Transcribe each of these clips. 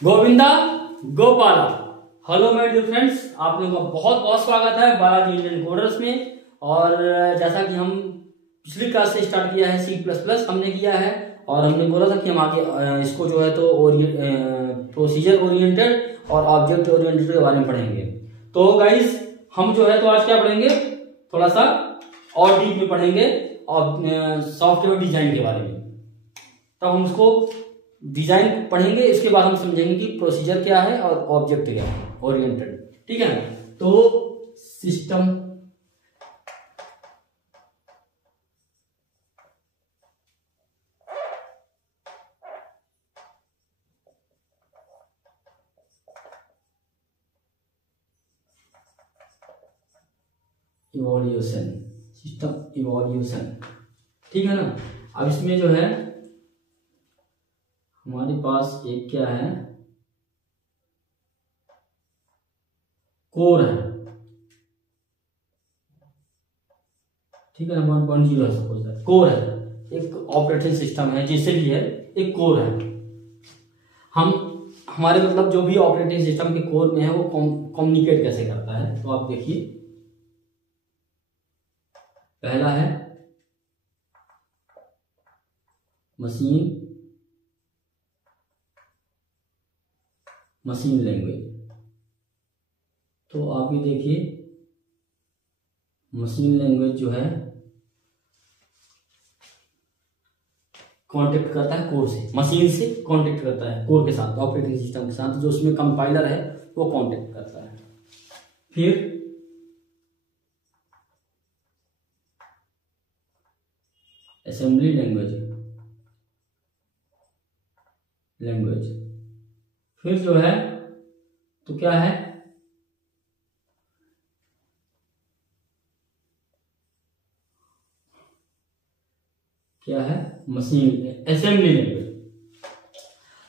Govinda Gopala. Hello my dear friends, आप लोगों का बहुत बहुत स्वागत है बालाजी इंडियन कोडर्स में। और जैसा कि हम पिछली क्लास से स्टार्ट किया है C++ हमने किया है, और हमने बोला था कि हम आगे इसको जो है तो प्रोसीजर ओरिएंटेड और ऑब्जेक्ट ओरिएंटेड के बारे में पढ़ेंगे। तो गाइस हम जो है तो आज क्या पढ़ेंगे, थोड़ा सा और डीप में पढ़ेंगे और सॉफ्टवेयर डिजाइन के बारे में। तब हम उसको डिजाइन पढ़ेंगे, इसके बाद हम समझेंगे कि प्रोसीजर क्या है और ऑब्जेक्ट क्या है ओरिएंटेड। ठीक है ना। तो सिस्टम इवोल्यूशन, सिस्टम इवोल्यूशन, ठीक है ना। अब इसमें जो है हमारे पास एक क्या है, कोर है, ठीक है ना। 1.0 सपोज दैट कोर है, एक ऑपरेटिंग सिस्टम है, जैसे भी है एक कोर है। हम हमारे मतलब जो भी ऑपरेटिंग सिस्टम के कोर में है वो कम्युनिकेट कैसे करता है, तो आप देखिए पहला है मशीन लैंग्वेज। तो आप ये देखिए मशीन लैंग्वेज जो है कांटेक्ट करता है कोर से, मशीन से कांटेक्ट करता है कोर के साथ, ऑपरेटिंग सिस्टम के साथ, जो उसमें कंपाइलर है वो कांटेक्ट करता है। फिर असेंबली लैंग्वेज, फिर जो है तो क्या है, मशीन असेंबली लैंग्वेज।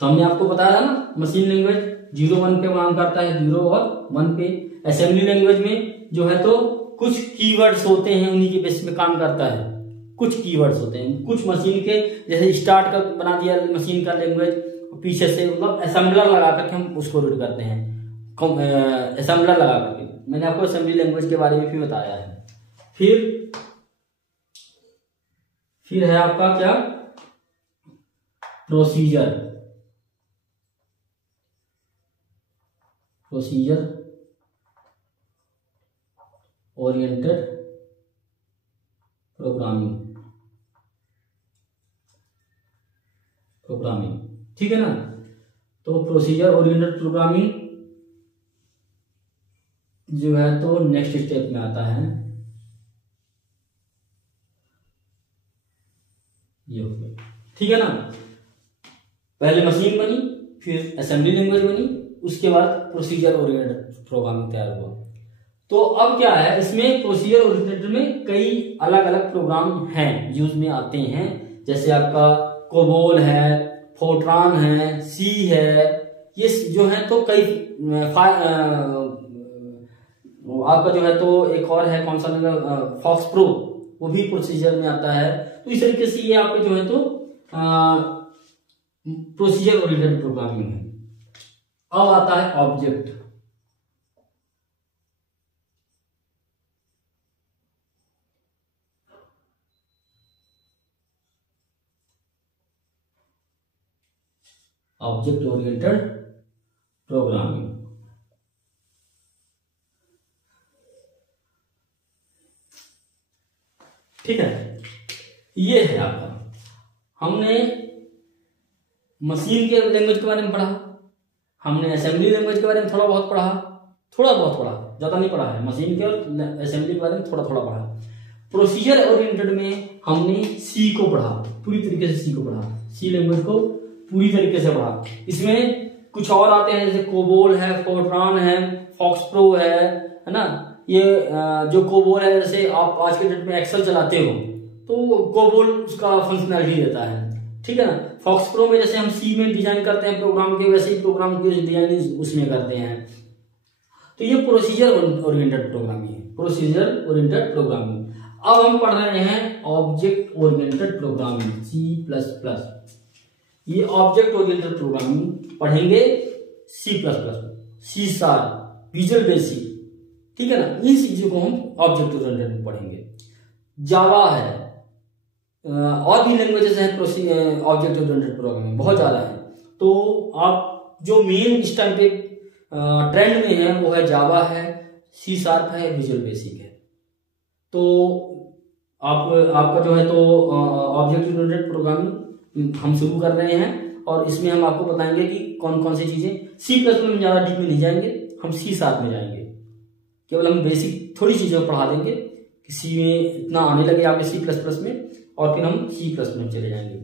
तो हमने आपको बताया था ना, मशीन लैंग्वेज 0-1 पे काम करता है, 0 और 1 पे। असेंबली लैंग्वेज में जो है तो कुछ कीवर्ड्स होते हैं, उन्हीं के बेस में काम करता है। कुछ कीवर्ड्स होते हैं, कुछ मशीन के, जैसे स्टार्ट का बना दिया मशीन का लैंग्वेज, पीछे से मतलब असेंबलर लगा करके हम उसको रीड करते हैं, असेंबलर लगा करके। मैंने आपको असेंबली लैंग्वेज के बारे में भी बताया है। फिर है आपका क्या, प्रोसीजर ओरिएंटेड प्रोग्रामिंग, ठीक है ना। तो प्रोसीजर ओरिएंटेड प्रोग्रामिंग जो है तो नेक्स्ट स्टेप में आता है, ये हो गया, ठीक है ना। पहले मशीन बनी, फिर असेंबली लैंग्वेज बनी, उसके बाद प्रोसीजर ओरिएंटेड प्रोग्रामिंग तैयार हुआ। तो अब क्या है, इसमें प्रोसीजर ओरिएंटेड में कई अलग अलग प्रोग्राम हैं, यूज में आते हैं। जैसे आपका कोबोल है, फोर्ट्रान है, सी है, ये जो है तो कई आपका जो है तो एक और है, कौन सा फॉक्स प्रो, वो भी प्रोसीजर में आता है। तो इस तरीके से ये आपके जो है तो प्रोसीजर ओरिएंटेड प्रोग्रामिंग है। अब आता है ऑब्जेक्ट ओरिएंटेड प्रोग्रामिंग। ठीक है, ये है आपका। हमने मशीन के लैंग्वेज के बारे में पढ़ा, हमने असेंबली लैंग्वेज के बारे में थोड़ा बहुत पढ़ा, ज्यादा नहीं पढ़ा है। मशीन के और असेंबली के बारे में थोड़ा पढ़ा। प्रोसीजर ओरिएंटेड में हमने सी को पढ़ा, पूरी तरीके से सी को पढ़ा, सी लैंग्वेज को पूरी तरीके से पढ़ा। इसमें कुछ और आते हैं, जैसे कोबोल है, फोर्ट्रान है, फॉक्स प्रो है ना। ये जो कोबोल है, जैसे आप आज के डेट में एक्सेल चलाते हो तो कोबोल उसका फंक्शनैलिटी देता है, ठीक है ना। फॉक्स प्रो में जैसे हम सी में डिजाइन करते हैं प्रोग्राम के, वैसे ही प्रोग्राम की डिजाइन उसमें करते हैं। तो ये प्रोसीजर ओरिएंटेड प्रोग्रामिंग है, प्रोसीजर ओरिएंटेड प्रोग्रामिंग। अब हम पढ़ रहे हैं ऑब्जेक्ट ओरिएंटेड प्रोग्रामिंग, C++। ये ऑब्जेक्ट ओरिएंटेड प्रोग्रामिंग पढ़ेंगे C++, C sharp, visual basic, ठीक है ना, इन चीजों को हम ऑब्जेक्ट ओरिएंटेड में पढ़ेंगे। जावा है, और भी लैंग्वेजेस हैं ऑब्जेक्ट ओरिएंटेड प्रोग्रामिंग, बहुत ज्यादा है। तो आप जो मेन इस टाइम पे ट्रेंड में है वो है जावा है, C शार्प है, विजुअल बेसिक है। तो आपका जो है तो ऑब्जेक्ट ओरिएंटेड प्रोग्रामिंग हम शुरू कर रहे हैं, और इसमें हम आपको बताएंगे कि कौन कौन सी चीजें। C++ में ज्यादा डीप में नहीं जाएंगे, हम C शार्प में जाएंगे। केवल हम बेसिक थोड़ी चीजें पढ़ा देंगे कि सी में इतना आने लगे आपके C++ में, और फिर हम C++ में चले जाएंगे।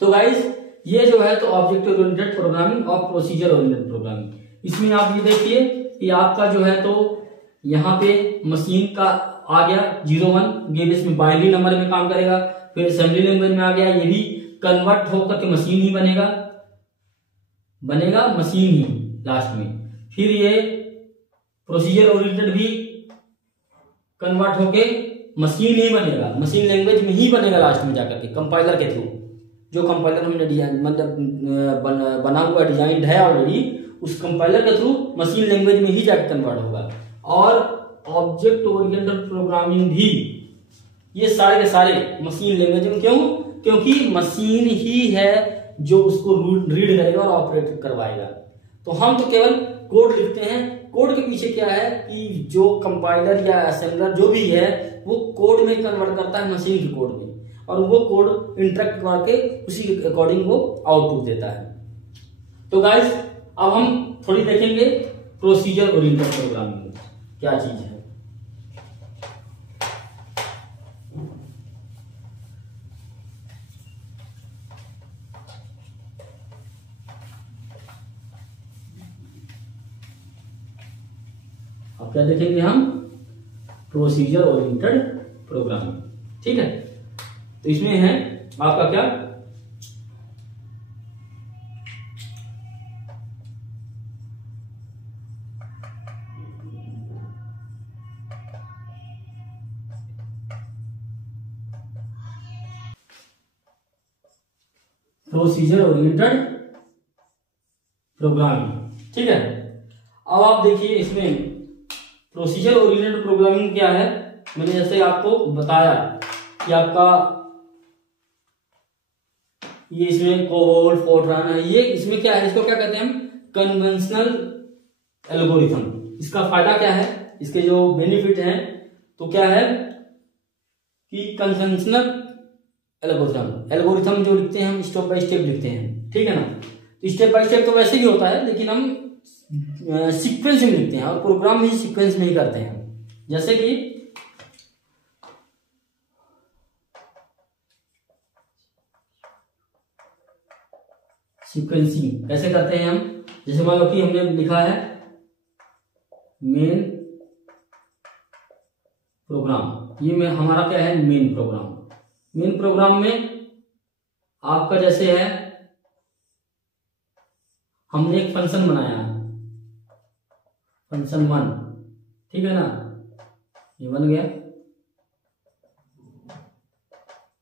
तो गाइस ये जो है तो ऑब्जेक्ट ओरिएंटेड प्रोग्रामिंग और प्रोसीजर ओरिएंटेड प्रोग्रामिंग, इसमें आप ये देखिए कि आपका जो है तो यहाँ पे मशीन का आ गया 01, ये इसमें बाइनरी नंबर में काम करेगा। फिर असेंबली लैंग्वेज में आ गया, ये भी कन्वर्ट होकर के मशीन ही बनेगा मशीन ही लास्ट में। फिर ये प्रोसीजर ओरिएंटेड भी कन्वर्ट होके मशीन ही बनेगा, मशीन लैंग्वेज में ही बनेगा लास्ट में जाकर के, कंपाइलर के थ्रू। जो कंपाइलर हमने डिजाइन मतलब बना हुआ डिजाइन है ऑलरेडी, उस कंपाइलर के थ्रू मशीन लैंग्वेज में ही जाकर कन्वर्ट होगा। और ऑब्जेक्ट ओरिएंटेड प्रोग्रामिंग भी ये सारे के सारे मशीन लैंग्वेज में, क्यों? क्योंकि मशीन ही है जो उसको रीड करेगा और ऑपरेट करवाएगा। तो हम तो केवल कोड लिखते हैं, कोड के पीछे क्या है कि जो कंपाइलर या असेंबलर जो भी है वो कोड में कन्वर्ट करता है मशीन के कोड में, और वो कोड इंटरेक्ट करके उसी के अकॉर्डिंग वो आउटपुट देता है। तो गाइस अब हम थोड़ी देखेंगे प्रोसीजर ओरिएंटेड प्रोग्रामिंग क्या चीज है। अब क्या देखेंगे हम? प्रोसीजर ओरिएंटेड प्रोग्रामिंग, ठीक है। तो इसमें है आपका क्या, प्रोसीजर ओरिएंटेड प्रोग्रामिंग, ठीक है। अब आप देखिए इसमें प्रोसीजर ओरिएंटेड प्रोग्रामिंग क्या है। मैंने जैसे आपको बताया कि आपका ये इसमें कोबोल, फोर्ट्रान है, ये इसमें क्या है, इसको क्या कहते हैं हम? Conventional algorithm. इसका फायदा क्या है, इसके जो बेनिफिट हैं तो क्या है कि कन्वेंशनल एल्गोरिथम जो लिखते हैं हम स्टेप बाय स्टेप लिखते हैं, ठीक है ना। तो स्टेप बाय स्टेप तो वैसे ही होता है, लेकिन हम सीक्वेंस में लिखते हैं, और प्रोग्राम भी सीक्वेंस में ही करते हैं। जैसे कि सीक्वेंसिंग कैसे करते हैं हम, जैसे मान लो कि हमने लिखा है मेन प्रोग्राम, ये में हमारा क्या है मेन प्रोग्राम। मेन प्रोग्राम में आपका जैसे है हमने एक फंक्शन बनाया, फंक्शन 1, ठीक है ना, ये बन गया।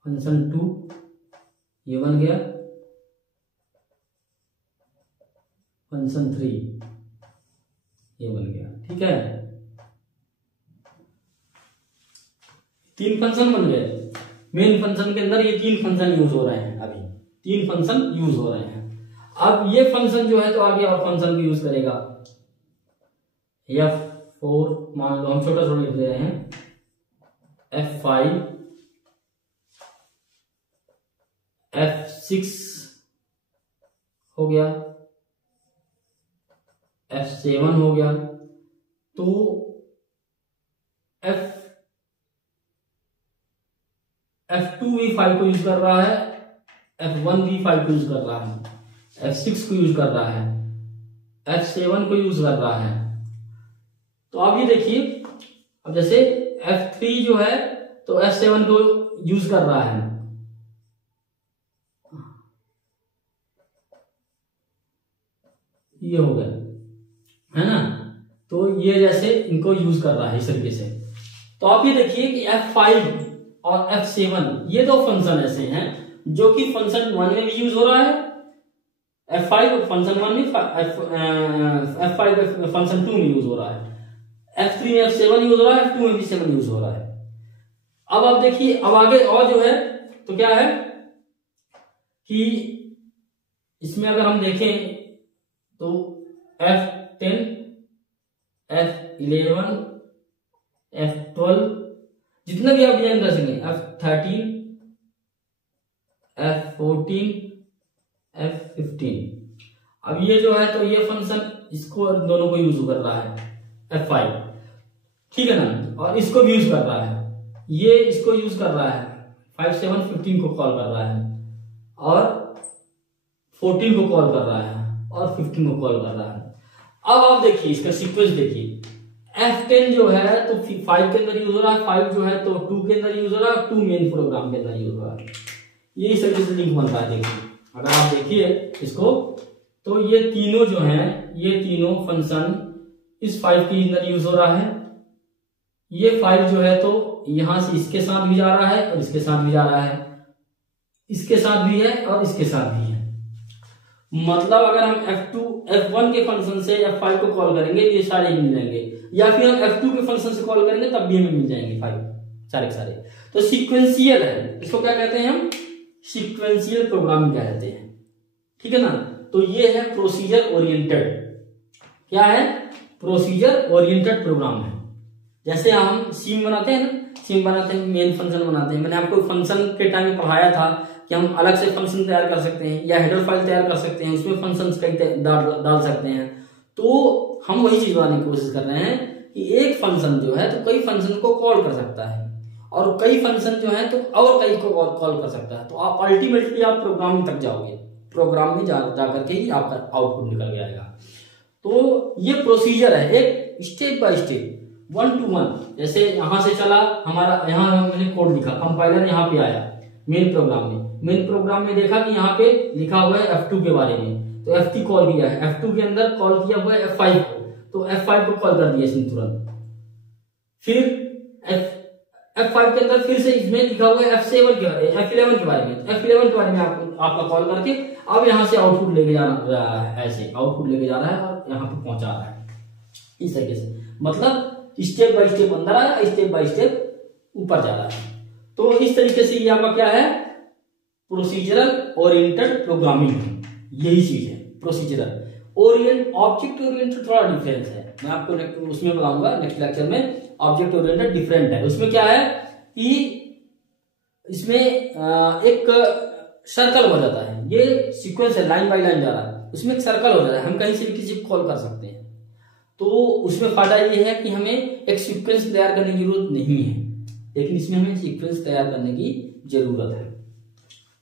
फंक्शन 2 ये बन गया, फंक्शन 3 ये बन गया, ठीक है। 3 फंक्शन बन गए। मेन फंक्शन के अंदर ये 3 फंक्शन यूज हो रहे हैं, अभी 3 फंक्शन यूज हो रहे हैं। अब ये फंक्शन जो है तो आगे और फंक्शन को यूज करेगा। F4 मान लो, हम छोटा छोटा लिख रहे हैं, F5, F6 हो गया, F7 हो गया। तो F2 भी 5 को यूज कर रहा है, F1 भी 5 को यूज कर रहा है, F6 को यूज कर रहा है, F7 को यूज कर रहा है। तो आप ये देखिए, अब जैसे F3 जो है तो F7 को यूज कर रहा है, ये हो गया, है ना। तो ये जैसे इनको यूज कर रहा है इस तरीके से। तो आप ये देखिए कि F5 और F7 ये 2 फंक्शन ऐसे हैं जो कि फंक्शन 1 में भी यूज हो रहा है F5 फंक्शन 1 में, F5 फंक्शन 2 में यूज हो रहा है, F3 में F7 यूज हो रहा है, F2 में भी 7 यूज हो रहा है। अब आप देखिए, अब आगे और जो है तो क्या है कि इसमें अगर हम देखें तो F10, F11, F12 जितना भी आप डिजाइन कर सकें, F13, F14, F15। अब ये जो है तो ये फंक्शन इसको दोनों को यूज कर रहा है, F5, ठीक है ना, और इसको भी यूज कर रहा है, ये इसको यूज कर रहा है, 5, 7, 15 को कॉल कर रहा है, और 14 को कॉल कर रहा है, और 15 को कॉल कर रहा है। अब आप देखिए इसका सीक्वेंस देखिए, F10 जो है तो 5 के अंदर यूज हो रहा है, 5 जो है तो 2 के अंदर यूज हो रहा है, 2 मेन प्रोग्राम के अंदर यूज हो रहा है। ये इस तरीके से लिंक बन रहा है। देखिए अगर आप देखिए इसको तो ये तीनों जो हैं, ये तीनों फंक्शन इस 5 के अंदर यूज हो रहा है। ये 5 जो है तो यहां से इसके साथ भी जा रहा है और इसके साथ भी जा रहा है, इसके साथ भी है और इसके साथ भी है। मतलब अगर हम F1 के फंक्शन से F5 को कॉल करेंगे तो ये सारे मिल जाएंगे, या फिर हम F2 के फंक्शन से कॉल करेंगे तब भी हमें मिल जाएंगे 5 सारे के सारे। तो सीक्वेंशियल है, इसको क्या कहते हैं हम, सीक्वेंशियल प्रोग्रामिंग कहते हैं, ठीक है ना। तो ये है प्रोसीजर ओरिएंटेड, क्या है, प्रोसीजर ओरिएंटेड प्रोग्राम है। जैसे हम सीम बनाते हैं ना, सीम बनाते हैं, मेन फंक्शन बनाते हैं। मैंने आपको फंक्शन के टाइम में पढ़ाया था कि हम अलग से फंक्शन तैयार कर सकते हैं या हेडर फाइल तैयार कर सकते हैं, उसमें फंक्शंस कई डाल सकते हैं। तो हम वही चीज बनाने की कोशिश कर रहे हैं कि एक फंक्शन जो है तो कई फंक्शन को कॉल कर सकता है, और कई फंक्शन जो है तो और कई को कॉल कर सकता है। तो आप अल्टीमेटली आप प्रोग्रामिंग तक जाओगे, प्रोग्राम में जा करके ही आपका आउटपुट निकल के आएगा। तो ये प्रोसीजर है, एक स्टेप बाय स्टेप, 1 to 1। जैसे यहां से चला हमारा, यहां मैंने कोड लिखा, कंपाइलर यहाँ पे आया मेन प्रोग्राम में, मेन प्रोग्राम में देखा कि यहाँ पे लिखा हुआ है F2 के बारे में, तो F3 कॉल किया है, F2 के अंदर कॉल किया हुआ है F5 को, तो F5 को कॉल कर दिया इसने तुरंत। फिर F5 के अंदर फिर से इसमें लिखा हुआ है F7 के बारे में, F11 के बारे में, तो F11 के बारे में आपका कॉल करके अब यहाँ से आउटपुट लेके जा रहा है, ऐसे आउटपुट लेके जा रहा है और यहाँ पे पहुंचा रहा है इस तरीके से। मतलब स्टेप बाय स्टेप अंदर आया, स्टेप बाय स्टेप ऊपर जा रहा है। तो इस तरीके से ये आपका क्या है, प्रोसीजरल ओरिएंटेड प्रोग्रामिंग, यही चीज है प्रोसीजरल। ऑब्जेक्ट ओरिएंटेड थोड़ा डिफरेंस है, मैं आपको उसमें बताऊंगा नेक्स्ट लेक्चर में। ऑब्जेक्ट ओरिएंटेड डिफरेंट है, उसमें क्या है कि इसमें एक सर्कल हो जाता है, ये सीक्वेंस है, लाइन बाय लाइन जा रहा है, उसमें एक सर्कल हो जाता है, हम कहीं से भी किसी को कॉल कर सकते हैं। तो उसमें फायदा ये है कि हमें एक सीक्वेंस तैयार करने की जरूरत नहीं है, लेकिन इसमें हमें सीक्वेंस तैयार करने की जरूरत है।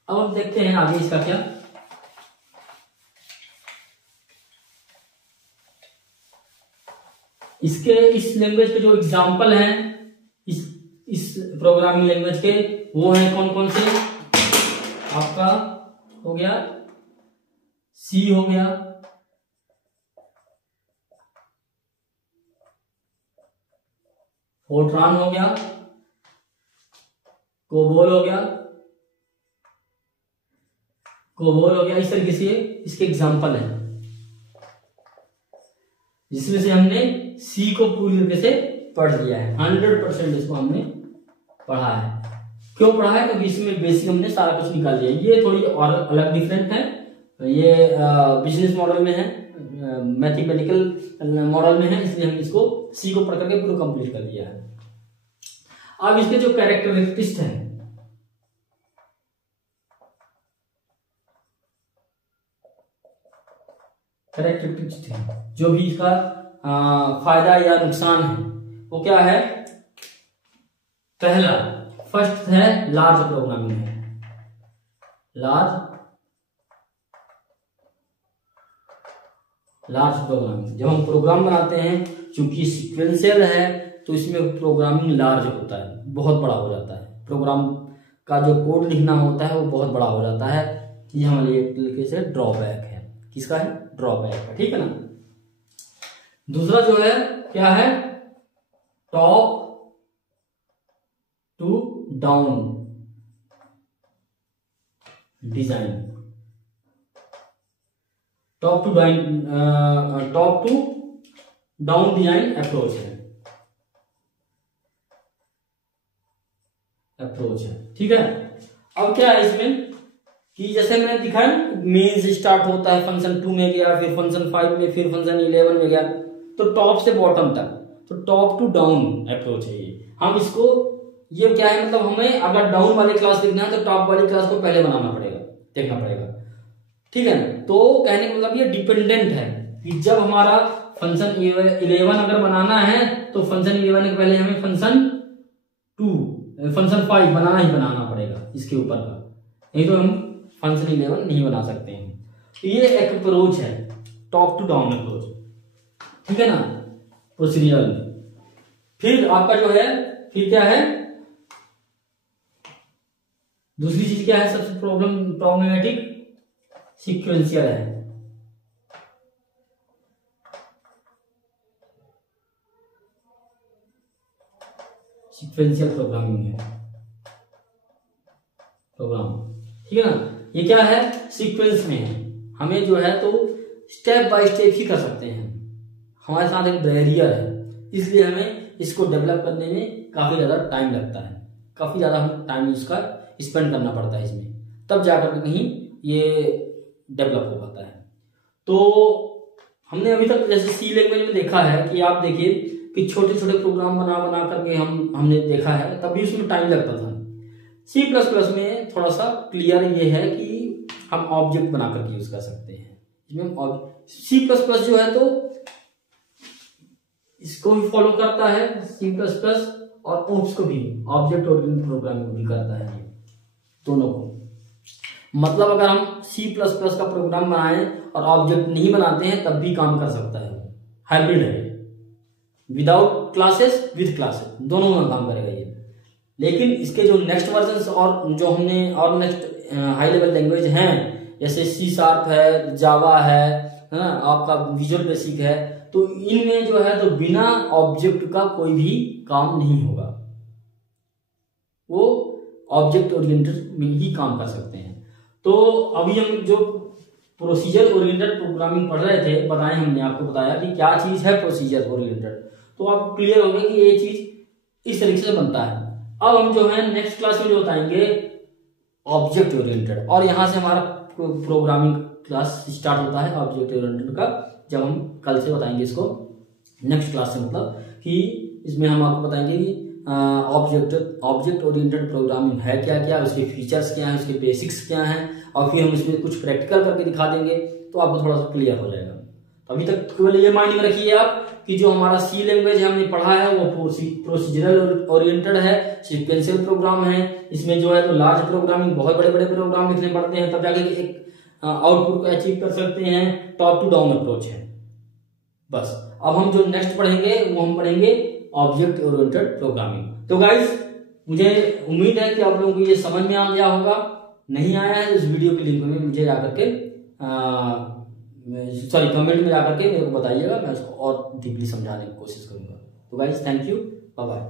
अब हम देखते हैं आगे इसका क्या। इसके इस लैंग्वेज के जो एग्जाम्पल हैं इस प्रोग्रामिंग लैंग्वेज के, वो हैं कौन कौन से, आपका हो गया सी, हो गया फोर्ट्रान, हो गया कोबोल, हो गया इस तरीके से इसके एग्जाम्पल हैं, जिसमें से हमने सी को पूरी तरीके से पढ़ लिया है, 100% इसको हमने पढ़ा है। क्यों पढ़ा है, क्योंकि इसमें बेसिक हमने सारा कुछ निकाल लिया। ये थोड़ी और अलग डिफरेंट है, ये बिजनेस मॉडल में है, मैथमेटिकल मॉडल में है, इसलिए हमने इसको सी को पढ़ करके पूरा कंप्लीट कर लिया है। अब इसके जो कैरेक्टरिस्टिक्स हैं, जो भी इसका फायदा या नुकसान है वो क्या है। पहला फर्स्ट है लार्ज प्रोग्रामिंग है, लार्ज प्रोग्रामिंग। जब हम प्रोग्राम बनाते हैं, चूंकि सीक्वेंशियल है तो इसमें प्रोग्रामिंग लार्ज होता है, बहुत बड़ा हो जाता है, प्रोग्राम का जो कोड लिखना होता है वो बहुत बड़ा हो जाता है। ये हमारे एक तरीके से ड्रॉबैक है, किसका है, ड्रॉबैक है, ठीक है ना। दूसरा जो है क्या है, top to down design. Top to down design approach है, ठीक है। अब क्या है इसमें कि जैसे मैंने दिखाया मेन से स्टार्ट होता है, फंक्शन 2 में गया, फिर फंक्शन 5 में, फिर फंक्शन 11 में गया, तो टॉप से बॉटम तक, तो टॉप टू डाउन अप्रोच है ये। हम इसको, ये क्या है मतलब हमें अगर डाउन वाली क्लास लिखना है तो टॉप वाली क्लास को पहले बनाना पड़ेगा, देखना पड़ेगा, ठीक है। तो कहने का मतलब ये डिपेंडेंट है कि जब हमारा फंक्शन 11 अगर बनाना है तो फंक्शन 11 के पहले हमें फंक्शन 5 बनाना ही बनाना पड़ेगा इसके ऊपर का, नहीं तो हम फंक्शन 11 नहीं बना सकते हैं। तो ये एक अप्रोच है, टॉप टू डाउन अप्रोच, ठीक है ना, प्रोसीजरल में। फिर आपका जो है, फिर क्या है, दूसरी चीज क्या है, सबसे प्रॉब्लमेटिक सीक्वेंशियल है। सीक्वेंशियल प्रोग्रामिंग है, प्रोग्राम, ठीक है ना। ये क्या है, सीक्वेंस में है, हमें जो है तो स्टेप बाय स्टेप ही कर सकते हैं। हमारे साथ एक बैरियर है, इसलिए हमें इसको डेवलप करने में काफी ज्यादा टाइम लगता है, काफी ज्यादा हम टाइम इसका स्पेंड करना पड़ता है इसमें, तब जाकर कहीं ये डेवलप हो पाता है। तो हमने अभी तक जैसे सी लैंग्वेज में देखा है कि आप देखिए कि छोटे छोटे प्रोग्राम बना बना करके हमने देखा है, तभी उसमें टाइम लगता था। C++ में थोड़ा सा क्लियर ये है कि हम ऑब्जेक्ट बना करके यूज कर सकते हैं इसमें। C++ जो है तो इसको भी फॉलो करता है, C++ और ओप्स को भी, ऑब्जेक्ट ओरिएंटेड प्रोग्रामिंग को भी करता है, दोनों को। मतलब अगर हम C++ का प्रोग्राम बनाएं और ऑब्जेक्ट नहीं बनाते हैं तब भी काम कर सकता है, हाइब्रिड है, विदाउट क्लासेस विद क्लासेस, दोनों में काम करेगा ये। लेकिन इसके जो नेक्स्ट वर्जन और जो हमने और नेक्स्ट हाई लेवल लैंग्वेज हैं, जैसे C# है, जावा है ना, आपका विजुअल बेसिक है, तो इनमें जो है तो बिना ऑब्जेक्ट का कोई भी काम नहीं होगा, वो ऑब्जेक्ट ओरिएंटेड में ही काम कर सकते हैं। तो अभी हम जो प्रोसीजर ओरिएंटेड प्रोग्रामिंग पढ़ रहे थे, बताएं, हमने आपको बताया कि क्या चीज है प्रोसीजर ओरिएंटेड, तो आप क्लियर हो गए कि ये चीज इस तरीके से बनता है। अब हम जो है नेक्स्ट क्लास में जो बताएंगे ऑब्जेक्ट ओरिएंटेड, और यहां से हमारा प्रोग्रामिंग क्लास स्टार्ट होता है ऑब्जेक्ट ओरिएंटेड का, जब हम कल से बताएंगे इसको नेक्स्ट क्लास से, मतलब कि इसमें हम आपको बताएंगे कि ऑब्जेक्ट ओरिएंटेड प्रोग्रामिंग है क्या क्या, उसके फीचर्स क्या हैं, उसके बेसिक्स क्या हैं, और फिर हम इसमें कुछ प्रैक्टिकल करके दिखा देंगे, तो आपको थोड़ा सा क्लियर हो जाएगा। तो अभी तक केवल ये माइंड में रखिए आप कि जो हमारा सी लैंग्वेज हमने पढ़ा है वो प्रोसीजरल ओरिएंटेड है, सीक्वेंशियल प्रोग्राम है, इसमें जो है तो लार्ज प्रोग्रामिंग, बहुत बड़े बड़े प्रोग्राम लिखने पड़ते हैं, तब जाके एक आउटपुट को अचीव कर सकते हैं। टॉप टू डाउन अप्रोच है बस। अब हम जो नेक्स्ट पढ़ेंगे वो हम पढ़ेंगे ऑब्जेक्ट ओरिएंटेड प्रोग्रामिंग। तो गाइस, मुझे उम्मीद है कि आप लोगों को ये समझ में आ गया होगा। नहीं आया है इस वीडियो के लिंक में मुझे जाकर के कमेंट में जाकर के मेरे को बताइएगा, मैं उसको और डीपली समझाने की कोशिश करूंगा। तो guys, thank you, bye bye.